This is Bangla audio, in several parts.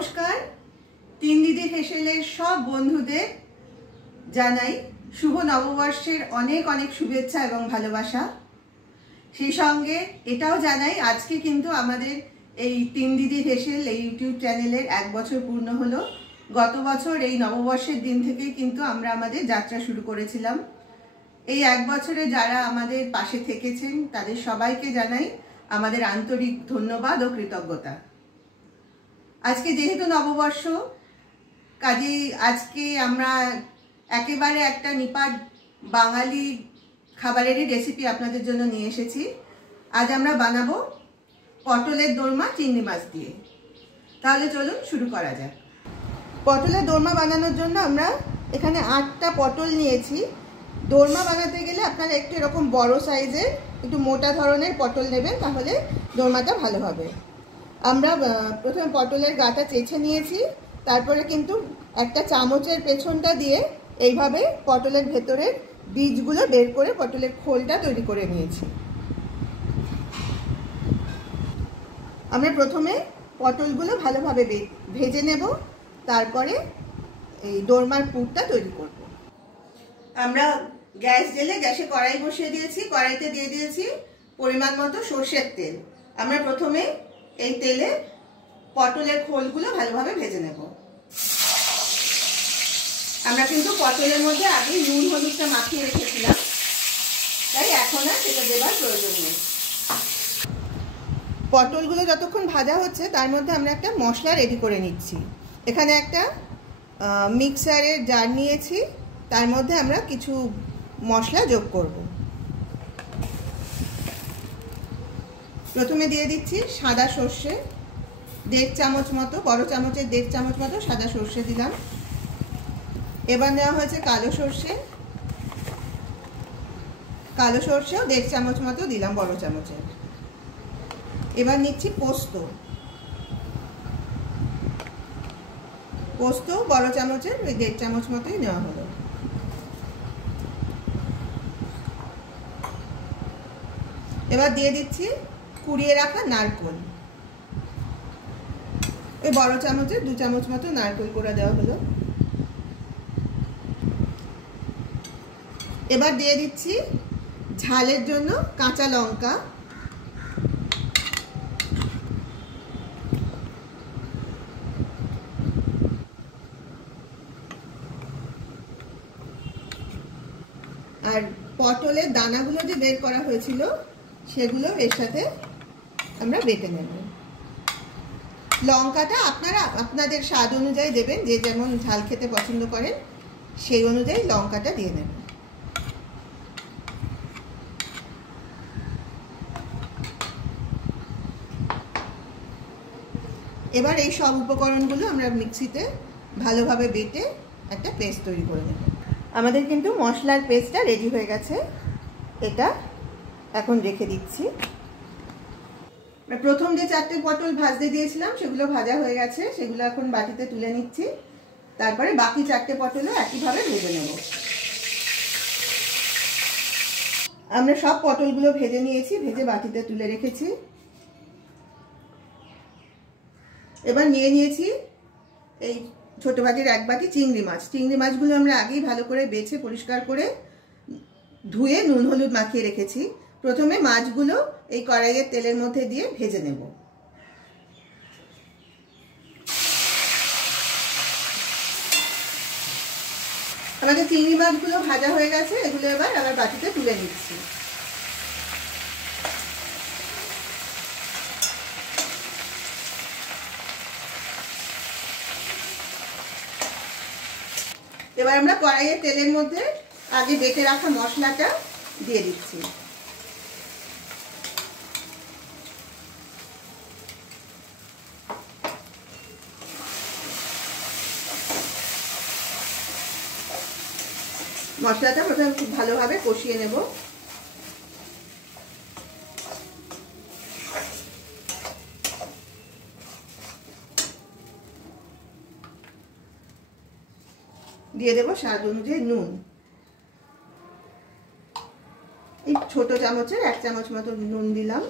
নমস্কার। তিন দিদির হেসেলের সব বন্ধুদের জানাই শুভ নববর্ষের অনেক অনেক শুভেচ্ছা এবং ভালোবাসা। সেই সঙ্গে এটাও জানাই আজকে কিন্তু আমাদের এই তিন দিদির হেসেল এই ইউটিউব চ্যানেলের 1 বছর পূর্ণ হলো। গত বছর এই নববর্ষের দিন থেকেই কিন্তু আমরা আমাদের যাত্রা শুরু করেছিলাম। এই 1 বছরে যারা আমাদের পাশে থেকেছেন তাদের সবাইকে জানাই আমাদের আন্তরিক ধন্যবাদ ও কৃতজ্ঞতা। আজকে যেহেতু নববর্ষ, কাজেই আজকে আমরা একেবারে একটা নিপাট বাঙালি খাবারেরই রেসিপি আপনাদের জন্য নিয়ে এসেছি। আজ আমরা বানাবো পটলের দোরমা চিংড়ি মাছ দিয়ে। তাহলে চলুন শুরু করা যাক। পটলের দোরমা বানানোর জন্য আমরা এখানে 8টা পটল নিয়েছি। দোরমা বানাতে গেলে আপনারা একটু এরকম বড় সাইজের একটু মোটা ধরনের পটল নেবেন, তাহলে দোরমাটা ভালো হবে। আমরা প্রথমে পটলের গাটা চেঁচে নিয়েছি, তারপরে কিন্তু একটা চামচের পেছনটা দিয়ে এইভাবে পটলের ভেতরের বীজগুলো বের করে পটলের খোলটা তৈরি করে নিয়েছি। আমরা প্রথমে পটলগুলো ভালোভাবে ভেজে নেব, তারপরে এই দোরমার পুরটা তৈরি করব। আমরা গ্যাস জেলে গ্যাসে কড়াই বসিয়ে দিয়েছি। কড়াইতে দিয়ে দিয়েছি পরিমাণ মতো সর্ষের তেল। আমরা প্রথমে এই তেলে পটলের খোলগুলো ভালোভাবে ভেজে নেব। আমরা কিন্তু পটলের মধ্যে আগে নুন হলুদটা মাখিয়ে রেখেছিলাম, তাই এখন আর সেটা দেবার প্রয়োজন নেই। পটলগুলো যতক্ষণ ভাজা হচ্ছে তার মধ্যে আমরা একটা মশলা রেডি করে নিচ্ছি। এখানে একটা মিক্সারের জার নিয়েছি, তার মধ্যে আমরা কিছু মশলা যোগ করব। প্রথমে দিয়ে দিচ্ছি সাদা সর্ষে, 1.5 চামচ মতো, বড় চামচের 1.5 চামচ মতো সাদা সর্ষে দিলাম। এবার নেওয়া হয়েছে কালো সর্ষে, কালো সর্ষেও 1.5 চামচ মতো দিলাম বড় চামচের। এবার নিচ্ছি পোস্ত, পোস্ত বড় চামচের 1.5 চামচ মতোই নেওয়া হলো। এবার দিয়ে দিচ্ছি কুড়িয়ে রাখা নারকেল, ওই বড় চামচের 2 চামচ মতো নারকেল করে দেওয়া হলো। এবার দিয়ে দিচ্ছি ঝালের জন্য কাঁচা লঙ্কা, আর পটলের দানাগুলো যে বের করা হয়েছিল সেগুলো এর সাথে আমরা বেটে নেব। লঙ্কাটা আপনারা আপনাদের স্বাদ অনুযায়ী দেবেন, যে যেমন ঝাল খেতে পছন্দ করেন সেই অনুযায়ী লঙ্কাটা দিয়ে নেবেন। এবার এই সব উপকরণগুলো আমরা মিক্সিতে ভালোভাবে বেটে একটা পেস্ট তৈরি করে নেব। আমাদের কিন্তু মশলার পেস্টটা রেডি হয়ে গেছে, এটা এখন রেখে দিচ্ছি। প্রথম যে 4টে পটল ভাজতে দিয়েছিলাম সেগুলো ভাজা হয়ে গেছে, সেগুলো এখন বাটিতে তুলে নিচ্ছি। তারপরে বাকি 4টে পটলও একইভাবে ভেজে নেব। আমরা সব পটলগুলো ভেজে নিয়েছি, ভেজে বাটিতে তুলে রেখেছি। এবার নিয়ে নিয়েছি এই ছোট বাটির 1 বাটি চিংড়ি মাছ। চিংড়ি মাছগুলো আমরা আগেই ভালো করে বেছে পরিষ্কার করে ধুয়ে নুন হলুদ মাখিয়ে রেখেছি। প্রথমে মাছগুলো এই কড়াইয়ের তেলের মধ্যে দিয়ে ভেজে নেব। আমাদের চিংড়ি মাছগুলো ভাজা হয়ে গেছে, এগুলো এবার আবার বাটিতে তুলে নিচ্ছি। এবার আমরা কড়াইয়ের তেলের মধ্যে আগে বেটে রাখা মশলাটা দিয়ে দিচ্ছি। মশলাটা প্রথমে খুব ভালোভাবে কষিয়ে নেব। দিয়ে দেব স্বাদ অনুযায়ী নুন, এই ছোট চামচের 1 চামচ মতো নুন দিলাম।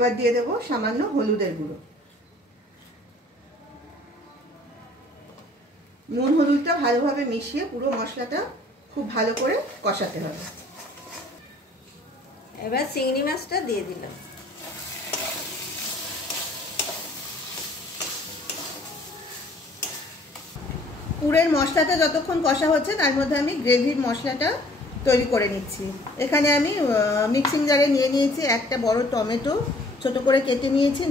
এবার দিয়ে দেব সামান্য হলুদের গুঁড়ো। নুন হলুদটা ভালোভাবে মিশিয়ে পুরো মশলাটা খুব ভালো করে কষাতে হবে। এবার চিংড়ি মাছটা দিয়ে দিলাম। পুরের মশলাটা যতক্ষণ কষা হচ্ছে তার মধ্যে আমি গ্রেভির মশলাটা তৈরি করে নিচ্ছি। এখানে আমি মিক্সিং জারে নিয়ে নিয়েছি একটা বড় টমেটো ছোট করে কেটে নিয়েছি,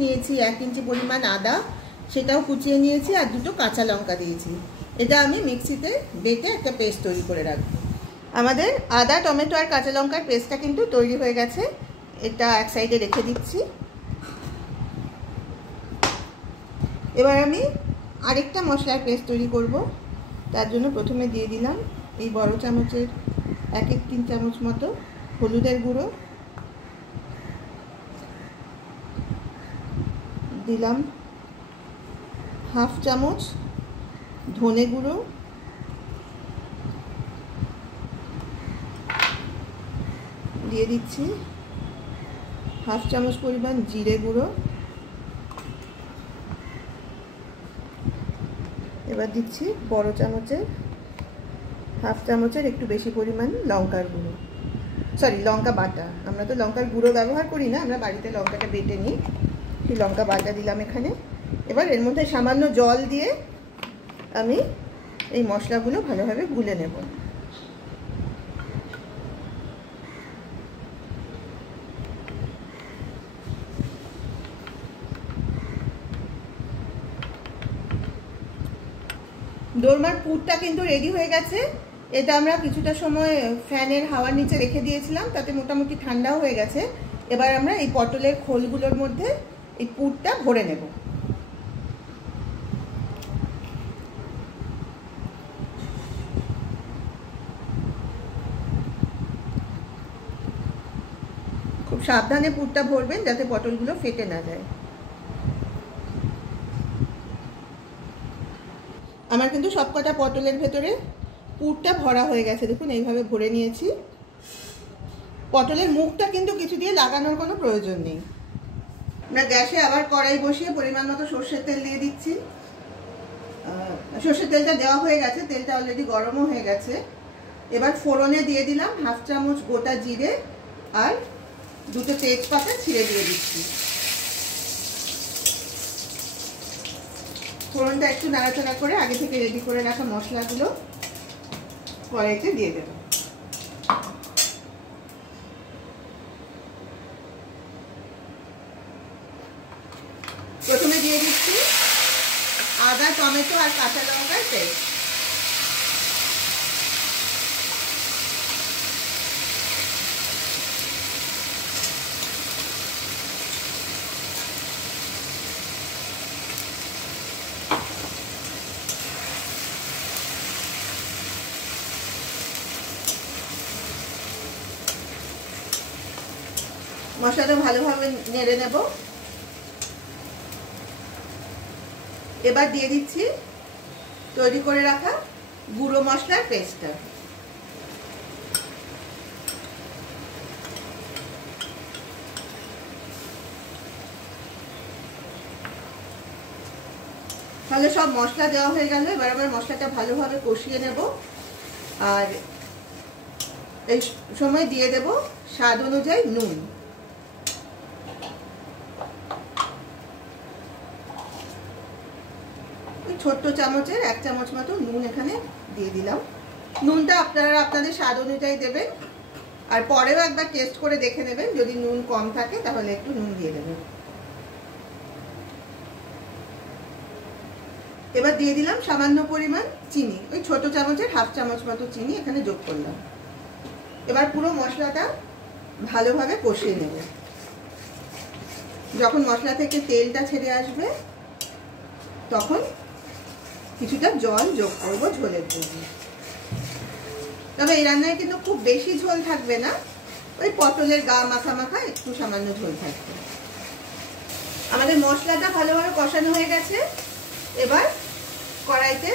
1 ইঞ্চি পরিমাণ আদা সেটাও কুচিয়ে নিয়েছি, আর 2টো কাঁচা লঙ্কা দিয়েছি। এটা আমি মিক্সিতে বেটে একটা পেস্ট তৈরি করে রাখবো। আমাদের আদা টমেটো আর কাঁচা লঙ্কার পেস্টটা কিন্তু তৈরি হয়ে গেছে। এটা এক সাইডে রেখে দিচ্ছি। এবার আমি আরেকটা মশলার পেস্ট তৈরি করব। তার জন্য প্রথমে দিয়ে দিলাম এই বড় চামচের 1-3 চামচ মতো হলুদের গুঁড়ো, দিলাম 1/2 চামচ ধনে গুঁড়ো, দিয়ে দিচ্ছি 1/2 চামচ পরিমাণ জিরে গুঁড়ো, এবার দিচ্ছি বড় চামচের 1/2 চামচের একটু বেশি পরিমাণ লঙ্কার গুঁড়ো, লঙ্কা বাটা। আমরা তো লঙ্কার গুঁড়ো ব্যবহার করি না, আমরা বাড়িতে লঙ্কাটা বেটে নিই। সেই লঙ্কা বাটা দিলাম এখানে। এবার এর মধ্যে সামান্য জল দিয়ে আমি এই মশলাগুলো ভালোভাবে গুলে নেব। দোরমার পুরটা কিন্তু রেডি হয়ে গেছে। এটা আমরা কিছুটা সময় ফ্যানের হাওয়ার নিচে রেখে দিয়েছিলাম, তাতে মোটামুটি ঠান্ডাও হয়ে গেছে। এবার আমরা এই পটলের খোলগুলোর মধ্যে এই পুরটা ভরে নেব। খুব সাবধানে পুরটা ভরবেন যাতে পটলগুলো ফেটে না যায়। আমার কিন্তু সবকটা পটলের ভেতরে পুরটা ভরা হয়ে গেছে, দেখুন এইভাবে ভরে নিয়েছি। পটলের মুখটা কিন্তু কিছু দিয়ে লাগানোর কোনো প্রয়োজন নেই। আমরা গ্যাসে আবার কড়াই বসিয়ে পরিমাণ মতো সর্ষের তেল দিয়ে দিচ্ছি। সর্ষের তেলটা দেওয়া হয়ে গেছে, তেলটা অলরেডি গরমও হয়ে গেছে। এবার ফোড়নে দিয়ে দিলাম 1/2 চামচ গোটা জিরে আর 2টো তেজপাতা ছিঁড়ে দিয়ে দিচ্ছি। ফোড়নটা একটু নাড়াচাড়া করে আগে থেকে রেডি করে রাখা মশলাগুলো কড়াইতে দিয়ে দেব। প্রথমে দিয়ে দিচ্ছি আদা টমেটো আর কাঁচা লঙ্কার পেস্ট। মশলাটা ভালোভাবে নেড়ে নেব। এবার দিয়ে দিচ্ছি তৈরি করে রাখা গুঁড়ো মশলার পেস্টটা। তাহলে সব মশলা দেওয়া হয়ে গেল। এবার আবার মশলাটা ভালোভাবে কষিয়ে নেব, আর এই সময় দিয়ে দেব স্বাদ অনুযায়ী নুন। ছোট্ট চামচের 1 চামচ মতো নুন এখানে দিয়ে দিলাম। নুনটা আপনারা আপনাদের স্বাদ অনুযায়ী দেবেন, আর পরেও একবার টেস্ট করে দেখে নেবেন, যদি নুন কম থাকে তাহলে একটু নুন দিয়ে দেবেন। এবার দিয়ে দিলাম সামান্য পরিমাণ চিনি, ওই ছোট চামচের 1/2 চামচ মতো চিনি এখানে যোগ করলাম। এবার পুরো মশলাটা ভালোভাবে কষিয়ে নেব। যখন মশলা থেকে তেলটা ছেড়ে আসবে তখন কিছুটা জল যোগ করবো ঝোলের জন্য। তবে এই রান্নায় কিন্তু খুব বেশি ঝোল থাকবে না, ওই পটলের গা মাখা মাখা একটু সামান্য ঝোল থাকবে। আমাদের মশলাটা ভালোভাবে কষানো হয়ে গেছে। এবার কড়াইতে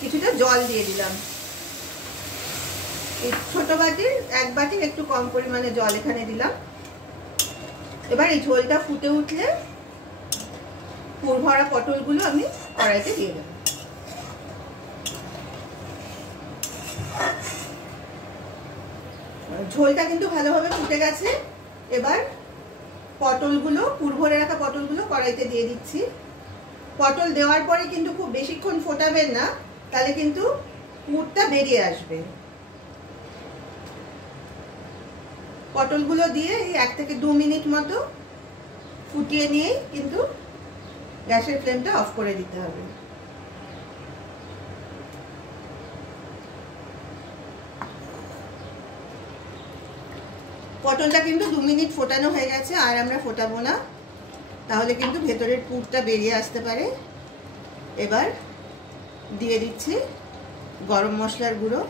কিছুটা জল দিয়ে দিলাম। এই ছোট বাটির 1 বাটির একটু কম পরিমাণে জল এখানে দিলাম। এবার এই ঝোলটা ফুটে উঠলে পুর ভরা পটলগুলো আমি কড়াইতে দিয়ে দেবো। ঝোলটা কিন্তু ভালোভাবে ফুটে গেছে। এবার পটলগুলো, পুর ভরে রাখা পটলগুলো কড়াইতে দিয়ে দিচ্ছি। পটল দেওয়ার পরে কিন্তু খুব বেশিক্ষণ ফোটাবেন না, তাহলে কিন্তু পুরটা বেরিয়ে আসবে। পটলগুলো দিয়ে এই 1 থেকে 2 মিনিট মতো ফুটিয়ে নিয়ে কিন্তু গ্যাসের ফ্লেমটা অফ করে দিতে হবে। পটলটা কিন্তু 2 মিনিট ফোটানো হয়ে গেছে, আর আমরা ফোটাবো না, তাহলে কিন্তু ভেতরের পুরটা বেরিয়ে আসতে পারে। এবার দিয়ে দিচ্ছি গরম মশলার গুঁড়ো,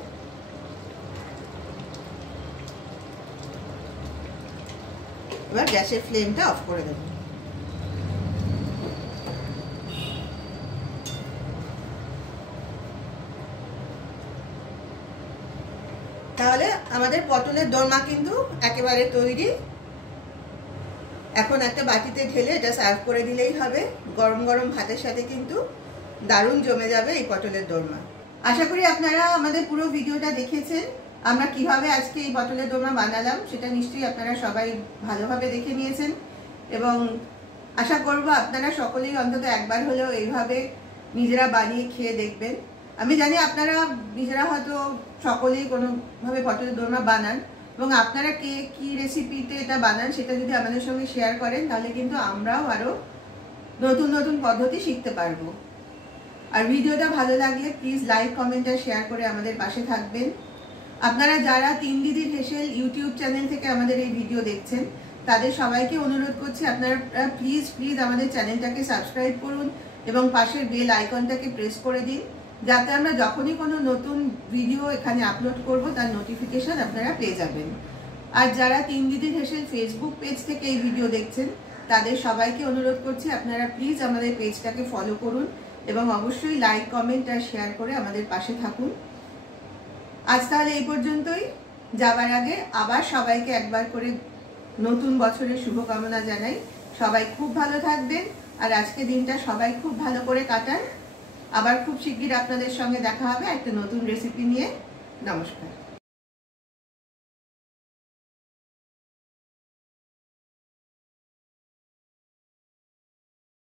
এবার গ্যাসের ফ্লেমটা অফ করে দেব। তাহলে আমাদের পটলের দোরমা কিন্তু একেবারে তৈরি। এখন একটা বাটিতে ঢেলে এটা সার্ভ করে দিলেই হবে। গরম গরম ভাতের সাথে কিন্তু দারুণ জমে যাবে এই পটলের দোরমা। আশা করি আপনারা আমাদের পুরো ভিডিওটা দেখেছেন। আমরা কিভাবে আজকে এই পটলের দোরমা বানালাম সেটা নিশ্চয়ই আপনারা সবাই ভালোভাবে দেখে নিয়েছেন, এবং আশা করব আপনারা সকলেই অন্তত একবার হলেও এইভাবে নিজেরা বানিয়ে খেয়ে দেখবেন। আমি জানি আপনারা নিজেরা হয়তো সকলেই কোনোভাবে পটলের দোরমা বানান, এবং আপনারা কে কী রেসিপিতে এটা বানান সেটা যদি আমাদের সঙ্গে শেয়ার করেন, তাহলে কিন্তু আমরাও আরও নতুন নতুন পদ্ধতি শিখতে পারবো। আর ভিডিওটা ভালো লাগলে প্লিজ লাইক, কমেন্ট আর শেয়ার করে আমাদের পাশে থাকবেন। আপনারা যারা 3 দিদির হেসেল ইউটিউব চ্যানেল থেকে আমাদের এই ভিডিও দেখছেন, তাদের সবাইকে অনুরোধ করছি আপনারা প্লিজ আমাদের চ্যানেলটাকে সাবস্ক্রাইব করুন এবং পাশের বেল আইকনটাকে প্রেস করে দিন, যাতে আমরা যখনই কোনো নতুন ভিডিও এখানে আপলোড করব তার নোটিফিকেশন আপনারা পেয়ে যাবেন। আর যারা 3 দিদির হেসেল ফেসবুক পেজ থেকে এই ভিডিও দেখছেন, তাদের সবাইকে অনুরোধ করছি আপনারা প্লিজ আমাদের পেজটাকে ফলো করুন এবং অবশ্যই লাইক, কমেন্ট আর শেয়ার করে আমাদের পাশে থাকুন। আজ তাহলে এই পর্যন্তই। যাবার আগে আবার সবাইকে একবার করে নতুন বছরের শুভকামনা জানাই। সবাই খুব ভালো থাকবেন, আর আজকে দিনটা সবাই খুব ভালো করে কাটান। আবার খুব শিগগির আপনাদের সঙ্গে দেখা হবে একটা নতুন রেসিপি নিয়ে। নমস্কার।